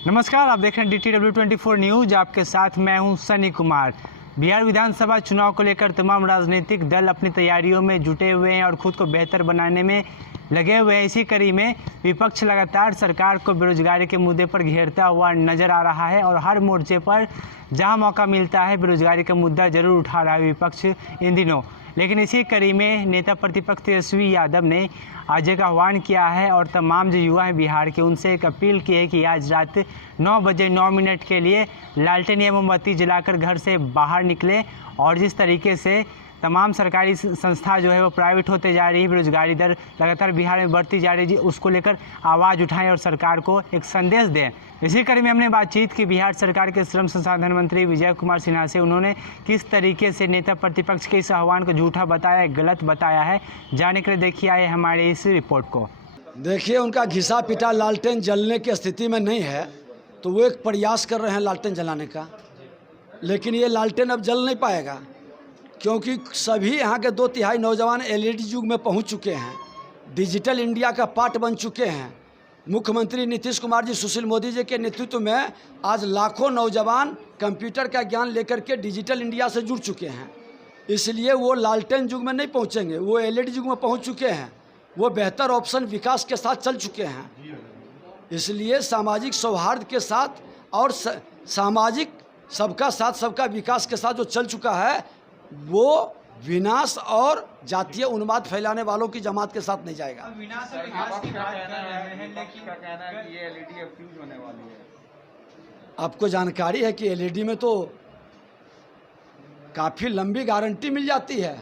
नमस्कार, आप देख रहे हैं DTW24 न्यूज। आपके साथ मैं हूं सनी कुमार। बिहार विधानसभा चुनाव को लेकर तमाम राजनीतिक दल अपनी तैयारियों में जुटे हुए हैं और खुद को बेहतर बनाने में लगे हुए हैं। इसी कड़ी में विपक्ष लगातार सरकार को बेरोजगारी के मुद्दे पर घेरता हुआ नजर आ रहा है और हर मोर्चे पर जहां मौका मिलता है बेरोजगारी का मुद्दा जरूर उठा रहा है विपक्ष इन दिनों। लेकिन इसी कड़ी में नेता प्रतिपक्ष तेजस्वी यादव ने आज एक आह्वान किया है और तमाम जो युवा हैं बिहार के उनसे एक अपील की है कि आज रात 9 बजे 9 मिनट के लिए लालटेन या मोमबत्ती जलाकर घर से बाहर निकले और जिस तरीके से तमाम सरकारी संस्था जो है वो प्राइवेट होते जा रही है, बेरोजगारी दर लगातार बिहार में बढ़ती जा रही है, उसको लेकर आवाज़ उठाएं और सरकार को एक संदेश दें। इसी कड़ी में हमने बातचीत की बिहार सरकार के श्रम संसाधन मंत्री विजय कुमार सिन्हा से। उन्होंने किस तरीके से नेता प्रतिपक्ष के इस आह्वान को झूठा बताया, गलत बताया है, जानने के लिए देखिए आए हमारे इस रिपोर्ट को। देखिए, उनका घिसा पिटा लालटेन जलने की स्थिति में नहीं है, तो वो एक प्रयास कर रहे हैं लालटेन जलाने का, लेकिन ये लालटेन अब जल नहीं पाएगा क्योंकि सभी यहाँ के 2/3 नौजवान LED युग में पहुँच चुके हैं, डिजिटल इंडिया का पार्ट बन चुके हैं। मुख्यमंत्री नीतीश कुमार जी, सुशील मोदी जी के नेतृत्व में आज लाखों नौजवान कंप्यूटर का ज्ञान लेकर के डिजिटल इंडिया से जुड़ चुके हैं। इसलिए वो लालटेन युग में नहीं पहुँचेंगे, वो LED युग में पहुँच चुके हैं। वो बेहतर ऑप्शन विकास के साथ चल चुके हैं। इसलिए सामाजिक सौहार्द के साथ और सामाजिक सबका साथ सबका विकास के साथ जो चल चुका है, वो विनाश और जातीय उन्माद फैलाने वालों की जमात के साथ नहीं जाएगा। विनाश और विकास की बात कर रहे हैं, लेकिन क्या कहना है कि ये LED अब फ्यूज होने वाली है? आपको जानकारी है कि LED में तो काफ़ी लंबी गारंटी मिल जाती है,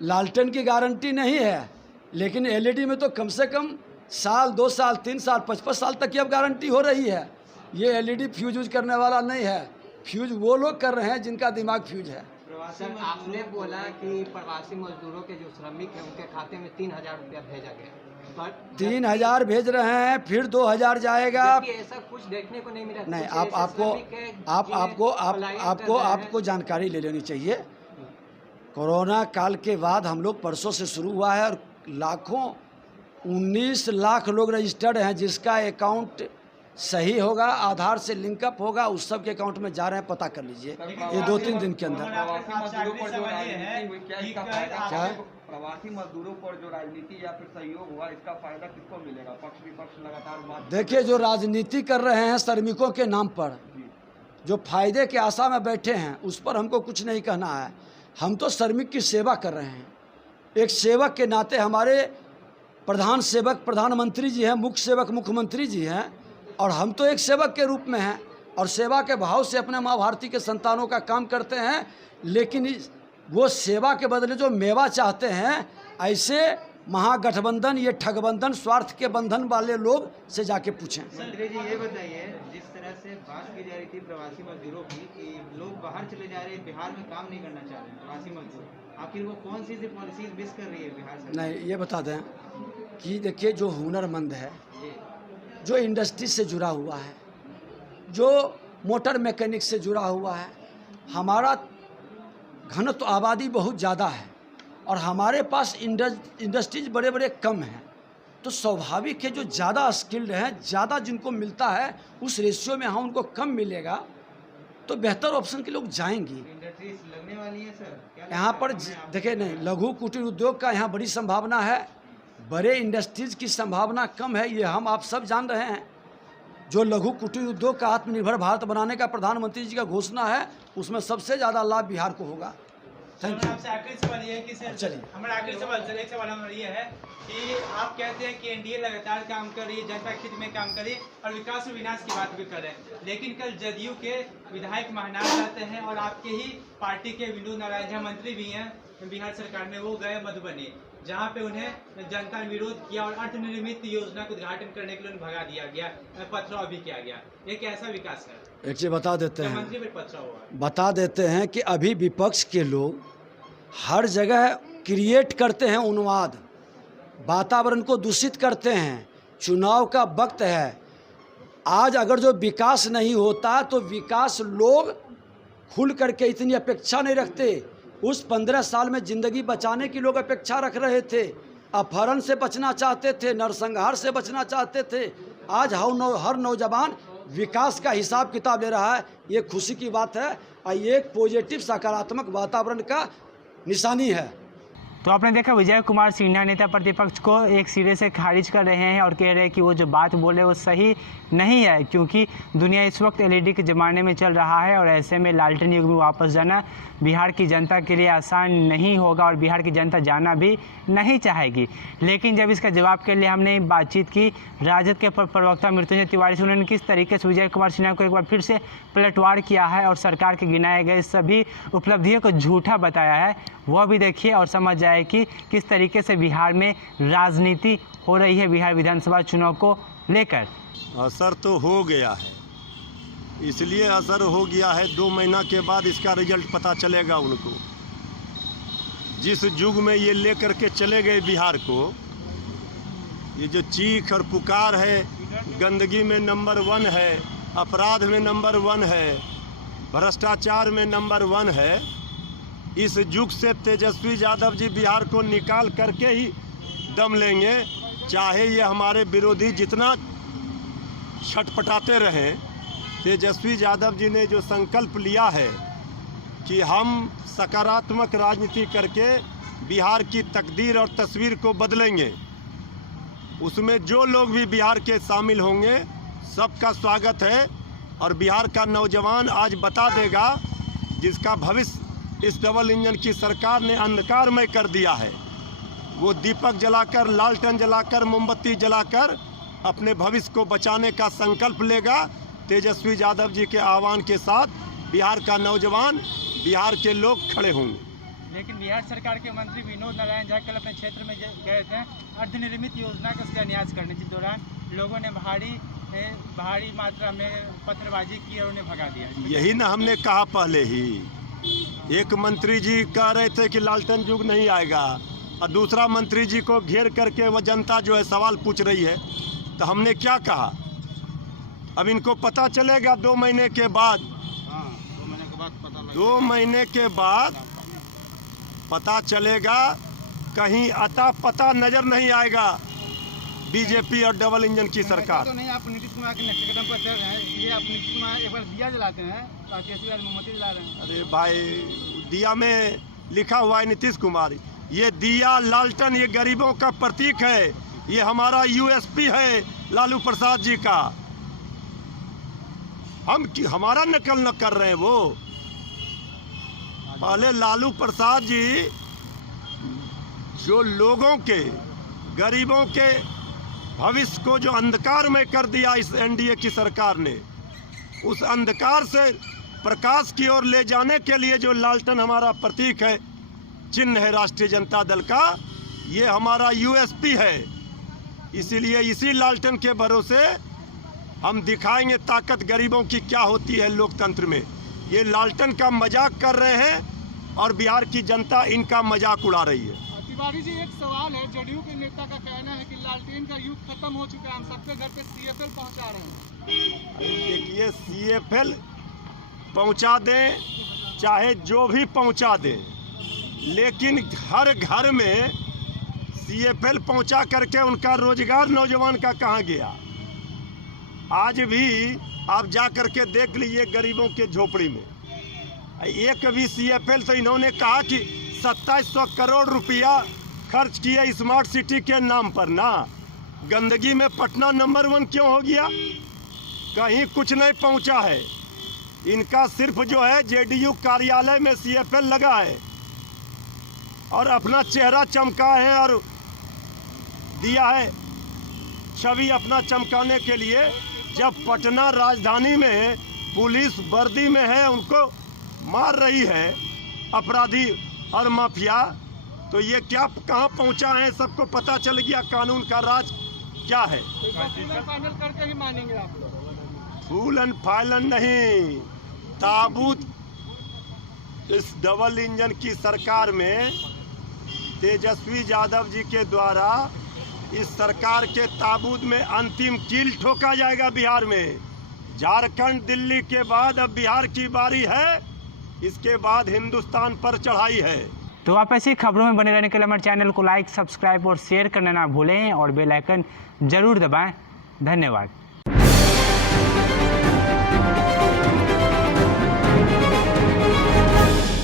लालटेन की गारंटी नहीं है। लेकिन LED में तो कम से कम साल, 2 साल, 3 साल, 55 साल तक की अब गारंटी हो रही है। ये LED फ्यूज यूज करने वाला नहीं है। फ्यूज वो लोग कर रहे हैं जिनका दिमाग फ्यूज है। सर, आपने बोला कि प्रवासी मजदूरों के जो श्रमिक हैं उनके खाते में 3,000 रुपया भेजा गया, 3,000 भेज रहे हैं, फिर 2,000 जाएगा। ऐसा कुछ देखने को नहीं मिला। नहीं, आपको जानकारी ले लेनी चाहिए। कोरोना काल के बाद हम लोग परसों से शुरू हुआ है और लाखों 19 लाख लोग रजिस्टर्ड हैं, जिसका अकाउंट सही होगा, आधार से लिंकअप होगा, उस सब के अकाउंट में जा रहे हैं, पता कर लीजिए ये 2-3 दिन के अंदर। क्या प्रवासी मजदूरों पर जो राजनीति या फिर सहयोग हुआ, इसका फायदा किसको मिलेगा? पक्ष विपक्ष लगातार बात। देखिए, जो राजनीति कर रहे हैं श्रमिकों के नाम पर, जो फायदे के आशा में बैठे हैं, उस पर हमको कुछ नहीं कहना है। हम तो श्रमिक की सेवा कर रहे हैं। एक सेवक के नाते हमारे प्रधान सेवक प्रधानमंत्री जी हैं, मुख्य सेवक मुख्यमंत्री जी हैं, और हम तो एक सेवक के रूप में हैं और सेवा के भाव से अपने माँ भारती के संतानों का काम करते हैं। लेकिन वो सेवा के बदले जो मेवा चाहते हैं, ऐसे महागठबंधन, ये ठगबंधन, स्वार्थ के बंधन वाले लोग से जाके पूछें। मंत्री जी, ये बताइए, जिस तरह से बात की जा रही थी प्रवासी मजदूरों की कि लोग बाहर चले जा रहे हैं, बिहार में काम नहीं करना चाह रहे प्रवासी मजदूर, आखिर वो कौन सी पॉलिसीज मिस कर रही है बिहार सरकार? नहीं, ये बता दें कि देखिए, जो हुनरमंद है, जो इंडस्ट्री से जुड़ा हुआ है, जो मोटर मैकेनिक से जुड़ा हुआ है, हमारा घनत्व आबादी बहुत ज़्यादा है और हमारे पास इंडस्ट्रीज बड़े बड़े कम हैं, तो स्वाभाविक है जो ज़्यादा स्किल्ड हैं, ज़्यादा जिनको मिलता है, उस रेशियो में हाँ उनको कम मिलेगा, तो बेहतर ऑप्शन के लोग जाएंगी। इंडस्ट्रीज लगने वाली है सर यहाँ पर देखिए, नहीं, लघु कुटीर उद्योग का यहाँ बड़ी संभावना है, बड़े इंडस्ट्रीज की संभावना कम है, ये हम आप सब जान रहे हैं। जो लघु कुटीर उद्योग का आत्मनिर्भर भारत बनाने का प्रधानमंत्री जी का घोषणा है, उसमें सबसे ज़्यादा लाभ बिहार को होगा। Thank you. आपसे आखिरी सवाल ये है कि सर, चलिए हमारा आखिरी सवाल सर, एक सवाल हमारा ये है कि आप कहते हैं कि एनडीए लगातार काम कर रही है, जनता के हित में काम कर रही है और विकास और विनाश की बात भी कर रहे हैं, लेकिन कल जदयू के विधायक महानार जाते हैं और आपके ही पार्टी के विनोद नारायण झा मंत्री भी हैं बिहार सरकार में, वो गए मधुबनी, जहाँ पे उन्हें जनता ने विरोध किया और अंतर्निर्मित योजना का उद्घाटन करने के लिए उन्हें भगा दिया गया, पथराव भी किया गया। ये कैसा विकास है? एक चीज़ बता देते हैं, मंत्री पर पथराव हुआ, बता देते हैं कि अभी विपक्ष के लोग हर जगह क्रिएट करते हैं उन्माद, वातावरण को दूषित करते हैं। चुनाव का वक्त है, आज अगर जो विकास नहीं होता तो विकास लोग खुल करके इतनी अपेक्षा नहीं रखते। उस 15 साल में ज़िंदगी बचाने की लोग अपेक्षा रख रहे थे, अपहरण से बचना चाहते थे, नरसंहार से बचना चाहते थे, आज हर नौजवान विकास का हिसाब किताब ले रहा है। ये खुशी की बात है और ये एक पॉजिटिव सकारात्मक वातावरण का निशानी है। तो आपने देखा विजय कुमार सिन्हा नेता प्रतिपक्ष को एक सिरे से खारिज कर रहे हैं और कह रहे हैं कि वो जो बात बोले वो सही नहीं है, क्योंकि दुनिया इस वक्त एलईडी के ज़माने में चल रहा है और ऐसे में लालटेन युग में वापस जाना बिहार की जनता के लिए आसान नहीं होगा और बिहार की जनता जाना भी नहीं चाहेगी। लेकिन जब इसका जवाब के लिए हमने बातचीत की राजद के प्रवक्ता मृत्युंजय तिवारी से, उन्होंने किस तरीके से विजय कुमार सिन्हा को एक बार फिर से पलटवार किया है और सरकार के गिनाए गए सभी उपलब्धियों को झूठा बताया है, वह भी देखिए और समझ जाए कि किस तरीके से बिहार में राजनीति हो रही है बिहार विधानसभा चुनाव को लेकर। असर तो हो गया है, इसलिए असर हो गया है 2 महीना के बाद इसका रिजल्ट पता चलेगा उनको। जिस युग में ये लेकर के चले गए बिहार को, ये जो चीख और पुकार है, गंदगी में नंबर 1 है, अपराध में नंबर 1 है, भ्रष्टाचार में नंबर 1 है, इस युग से तेजस्वी यादव जी बिहार को निकाल करके ही दम लेंगे। चाहे ये हमारे विरोधी जितना छटपटाते रहें, तेजस्वी यादव जी ने जो संकल्प लिया है कि हम सकारात्मक राजनीति करके बिहार की तकदीर और तस्वीर को बदलेंगे, उसमें जो लोग भी बिहार के शामिल होंगे सबका स्वागत है। और बिहार का नौजवान आज बता देगा, जिसका भविष्य इस डबल इंजन की सरकार ने अंधकारमय कर दिया है, वो दीपक जलाकर, लालटेन जलाकर, मोमबत्ती जलाकर अपने भविष्य को बचाने का संकल्प लेगा। तेजस्वी यादव जी के आह्वान के साथ बिहार का नौजवान, बिहार के लोग खड़े होंगे। लेकिन बिहार सरकार के मंत्री विनोद नारायण झा कल अपने क्षेत्र में गए थे अर्धनिर्मित योजना का शिलान्यास करने, जिस दौरान लोगों ने भारी मात्रा में पत्थरबाजी की और उन्हें भगा दिया। यही ना हमने कहा पहले ही। एक मंत्री जी कह रहे थे कि लालटेन युग नहीं आएगा और दूसरा मंत्री जी को घेर करके वह जनता जो है सवाल पूछ रही है, तो हमने क्या कहा? अब इनको पता चलेगा 2 महीने के बाद। 2 महीने के बाद पता चलेगा। कहीं अता पता नजर नहीं आएगा बीजेपी और डबल इंजन की सरकार। तो नहीं, आप नीतीश कुमार के नेक्स्ट कदम पर चल रहे हैं, इसलिए आप नीतीश कुमार एक बार दिया जलाते हैं, मोमबत्ती जला रहे हैं। अरे भाई, दिया में लिखा हुआ है नीतीश कुमार। ये दिया लालटेन ये गरीबों का प्रतीक है, ये हमारा यूएसपी है लालू प्रसाद जी का। हमारा नकल न कर रहे हैं वो। पहले लालू प्रसाद जी जो लोगों के, गरीबों के भविष्य को जो अंधकार में कर दिया इस एनडीए की सरकार ने, उस अंधकार से प्रकाश की ओर ले जाने के लिए जो लालटेन हमारा प्रतीक है, चिन्ह है राष्ट्रीय जनता दल का, ये हमारा यूएसपी है। इसीलिए इसी लालटेन के भरोसे हम दिखाएंगे ताकत गरीबों की क्या होती है लोकतंत्र में। ये लालटेन का मजाक कर रहे हैं और बिहार की जनता इनका मजाक उड़ा रही है। तिवारी जी, एक सवाल है, जेडीयू के नेता का कहना है कि लालटेन का युग खत्म हो चुका है, हम सबके घर पे सीएफएल पहुंचा रहे हैं। देखिए, सीएफएल पहुंचा दें, चाहे जो भी पहुंचा दें, लेकिन हर घर में सीएफएल पहुंचा करके उनका रोजगार नौजवान का कहाँ गया? आज भी आप जा करके देख लीजिए गरीबों के झोपड़ी में एक भी सीएफएल। तो इन्होंने कहा कि 2700 करोड़ रुपया खर्च किए स्मार्ट सिटी के नाम पर ना। गंदगी में पटना नंबर 1 क्यों हो गया? कहीं कुछ नहीं पहुंचा है। इनका सिर्फ जो है जेडीयू कार्यालय में सीएफएल लगा है और अपना चेहरा चमका है और दिया है छवि अपना चमकाने के लिए। जब पटना राजधानी में पुलिस वर्दी में है, उनको मार रही है अपराधी और माफिया, तो ये क्या कहाँ पहुँचा है सबको पता चल गया कानून का राज क्या है। फाइनल करके ही मानेंगे आप लोग? फूल एंड फाइनल नहीं, ताबूत इस डबल इंजन की सरकार में तेजस्वी यादव जी के द्वारा इस सरकार के ताबूत में अंतिम कील ठोका जाएगा बिहार में। झारखंड, दिल्ली के बाद अब बिहार की बारी है, इसके बाद हिंदुस्तान पर चढ़ाई है। तो आप ऐसी खबरों में बने रहने के लिए हमारे चैनल को लाइक, सब्सक्राइब और शेयर करना ना भूलें और बेल आइकन जरूर दबाएं। धन्यवाद।